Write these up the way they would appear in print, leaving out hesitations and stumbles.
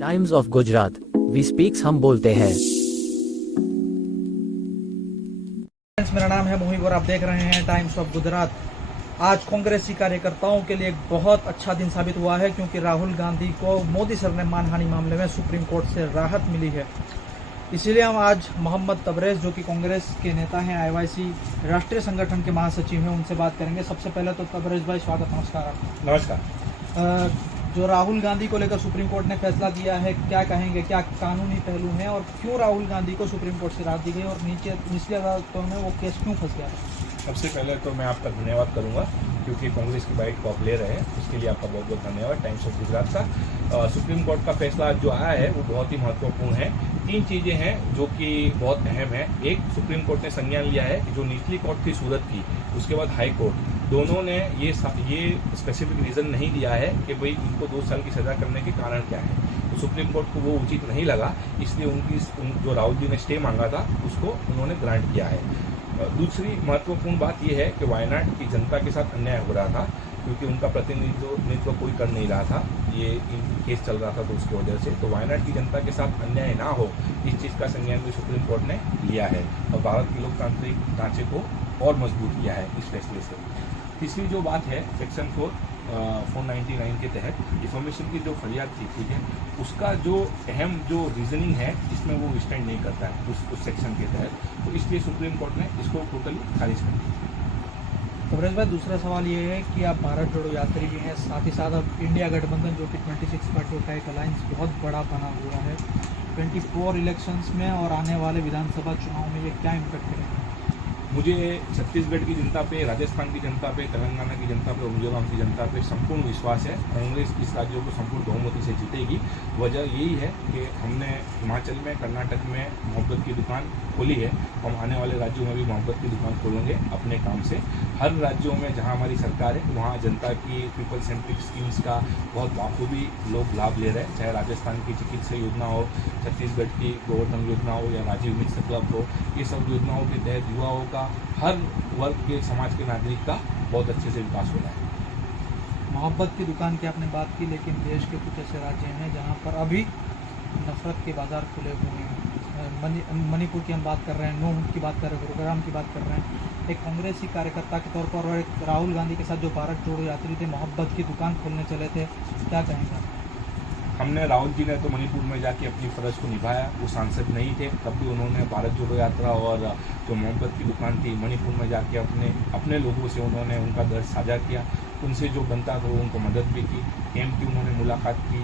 Times of Gujarat, we speaks, हम बोलते हैं। मेरा नाम है मोहिब और आप देख रहे हैं टाइम्स ऑफ गुजरात। आज कांग्रेसी कार्यकर्ताओं के लिए एक बहुत अच्छा दिन साबित हुआ है, क्योंकि राहुल गांधी को मोदी सर ने मानहानि मामले में सुप्रीम कोर्ट से राहत मिली है। इसीलिए हम आज मोहम्मद तबरेज़, जो कि कांग्रेस के नेता हैं, आईवाईसी राष्ट्रीय संगठन के महासचिव हैं, उनसे बात करेंगे। सबसे पहले तो तबरेज़ भाई, स्वागत, नमस्कार आपका। नमस्कार। जो राहुल गांधी को लेकर सुप्रीम कोर्ट ने फैसला दिया है, क्या कहेंगे, क्या कानूनी पहलू हैं और क्यों राहुल गांधी को सुप्रीम कोर्ट से राहत दी गई और निचली अदालतों में वो केस क्यों फंस गया? सबसे पहले तो मैं आपका धन्यवाद करूंगा, क्योंकि कांग्रेस की बाइट को आप ले रहे हैं, उसके लिए आपका बहुत बहुत धन्यवाद टाइम्स ऑफ गुजरात का। सुप्रीम कोर्ट का फैसला जो आया है वो बहुत ही महत्वपूर्ण है। 3 चीज़ें हैं जो कि बहुत अहम है। एक, सुप्रीम कोर्ट ने संज्ञान लिया है कि जो निचली कोर्ट थी सूरत की, उसके बाद हाई कोर्ट, दोनों ने ये स्पेसिफिक रीज़न नहीं दिया है कि भाई इनको 2 साल की सज़ा करने के कारण क्या है। तो सुप्रीम कोर्ट को वो उचित नहीं लगा, इसलिए जो राहुल जी ने स्टे मांगा था उसको उन्होंने ग्रांट किया है। दूसरी महत्वपूर्ण बात यह है कि वायनाड की जनता के साथ अन्याय हो रहा था, क्योंकि उनका प्रतिनिधित्व कोई कर नहीं रहा था, ये केस चल रहा था, तो उसकी वजह से तो वायनाड की जनता के साथ अन्याय ना हो, इस चीज़ का संज्ञान भी सुप्रीम कोर्ट ने लिया है और भारत के लोकतांत्रिक ढांचे को और मजबूत किया है इस फैसले से। तीसरी जो बात है, सेक्शन 499 के तहत डिफॉर्मेशन की जो फरियाद थी, ठीक है, उसका जो अहम जो रीजनिंग है इसमें वो स्टैंड नहीं करता है उस सेक्शन के तहत, तो इसलिए सुप्रीम कोर्ट ने इसको टोटली खारिज कर दिया। तबरेज़ भाई, दूसरा सवाल ये है कि आप भारत जोड़ो यात्री भी हैं, साथ ही साथ अब इंडिया गठबंधन, जो कि 26 पार्टियों का एक अलायंस बहुत बड़ा बना हुआ है, 24 इलेक्शंस में और आने वाले विधानसभा चुनाव में ये क्या इम्पैक्ट करेगा? मुझे छत्तीसगढ़ की जनता पे, राजस्थान की जनता पे, तेलंगाना की जनता पे और मिजोरम की जनता पे संपूर्ण विश्वास है। कांग्रेस इस राज्यों को संपूर्ण बहुमति से जीतेगी। वजह यही है कि हमने हिमाचल में, कर्नाटक में मोहब्बत की दुकान खोली है, हम आने वाले राज्यों में भी मोहब्बत की दुकान खोलेंगे अपने काम से। हर राज्यों में जहाँ हमारी सरकार है वहाँ जनता की पीपल सेंट्रिक स्कीम्स का बहुत बाखूबी लोग लाभ ले रहे हैं, चाहे राजस्थान की चिकित्सा योजना हो, छत्तीसगढ़ की गोवर्धन योजना हो या राजीव मित्र क्लब हो, ये सब योजनाओं के तहत युवाओं का, हर वर्ग के समाज के नागरिक का बहुत अच्छे से विकास हो रहा है। मोहब्बत की दुकान की आपने बात की, लेकिन देश के कुछ ऐसे राज्य हैं जहां पर अभी नफरत के बाजार खुले हुए हैं। मणिपुर की हम बात कर रहे हैं, नूह की बात कर रहे हैं, गुरुग्राम की बात कर रहे हैं। एक कांग्रेसी कार्यकर्ता के तौर पर और एक राहुल गांधी के साथ जो भारत जोड़ो यात्री थे, मोहब्बत की दुकान खोलने चले थे, क्या कहेंगे? हमने, राहुल जी ने तो मणिपुर में जाके अपनी फ़र्ज को निभाया, वो सांसद नहीं थे तब भी उन्होंने भारत जोड़ो यात्रा और जो मोहब्बत की दुकान थी मणिपुर में जाके अपने लोगों से उन्होंने उनका दर्द साझा किया, उनसे जो बनता था वो उनको मदद भी की, एम की उन्होंने मुलाकात की।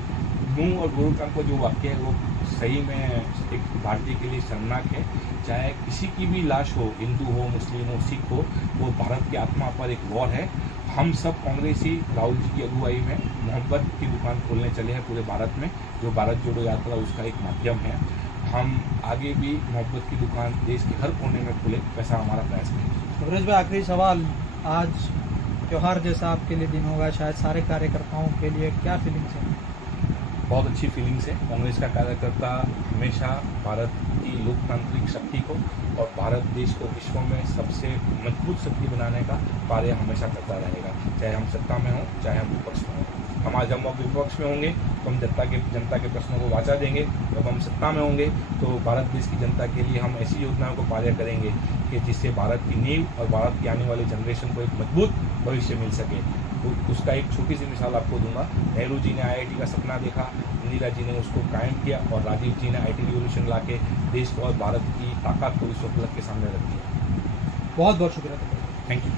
नूह और गुरुग्राम का जो वाक्य है वो सही में एक भारतीय के लिए शर्मनाक है। चाहे किसी की भी लाश हो, हिंदू हो, मुस्लिम हो, सिख हो, वो भारत की आत्मा पर एक वॉर है। हम सब कांग्रेसी राहुल जी की अगुवाई में मोहब्बत की दुकान खोलने चले हैं पूरे भारत में, जो भारत जोड़ो यात्रा उसका एक माध्यम है। हम आगे भी मोहब्बत की दुकान देश के हर कोने में खोले, वैसा हमारा प्रयास है। तबरेज़ भाई, आखिरी सवाल, आज त्यौहार जैसा आपके लिए दिन होगा, शायद सारे कार्यकर्ताओं के लिए, क्या फीलिंग्स है? बहुत अच्छी फीलिंग्स है। कांग्रेस का कार्यकर्ता हमेशा भारत की लोकतांत्रिक शक्ति को और भारत देश को विश्व में सबसे मजबूत शक्ति बनाने का कार्य हमेशा करता रहेगा, चाहे हम सत्ता में हों, चाहे हम विपक्ष में हों। हम आज हम विपक्ष में होंगे तो हम जनता के प्रश्नों को वाचा देंगे, जब हम सत्ता में होंगे तो भारत देश की जनता के लिए हम ऐसी योजनाओं को कार्य करेंगे कि जिससे भारत की नींव और भारत की आने वाली जनरेशन को एक मजबूत भविष्य मिल सके। उसका एक छोटी सी मिसाल आपको दूंगा। नेहरू जी ने IIT का सपना देखा, इंदिरा जी ने उसको कायम किया और राजीव जी ने IT रिवोल्यूशन ला के देश को और भारत की ताकत को विश्व के सामने रख दिया। बहुत बहुत शुक्रिया। Thank you.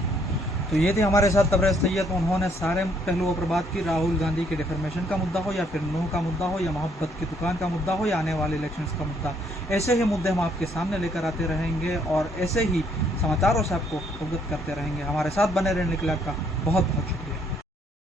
तो ये थे हमारे साथ तबरेज़ सैयद। उन्होंने सारे पहलुओं पर बात की, राहुल गांधी के डिफॉर्मेशन का मुद्दा हो या फिर नूह का मुद्दा हो या मोहब्बत की दुकान का मुद्दा हो या आने वाले इलेक्शंस का मुद्दा। ऐसे ही मुद्दे हम आपके सामने लेकर आते रहेंगे और ऐसे ही समाचारों से आपको अवगत करते रहेंगे। हमारे साथ बने रहने के लिए आपका बहुत बहुत शुक्रिया।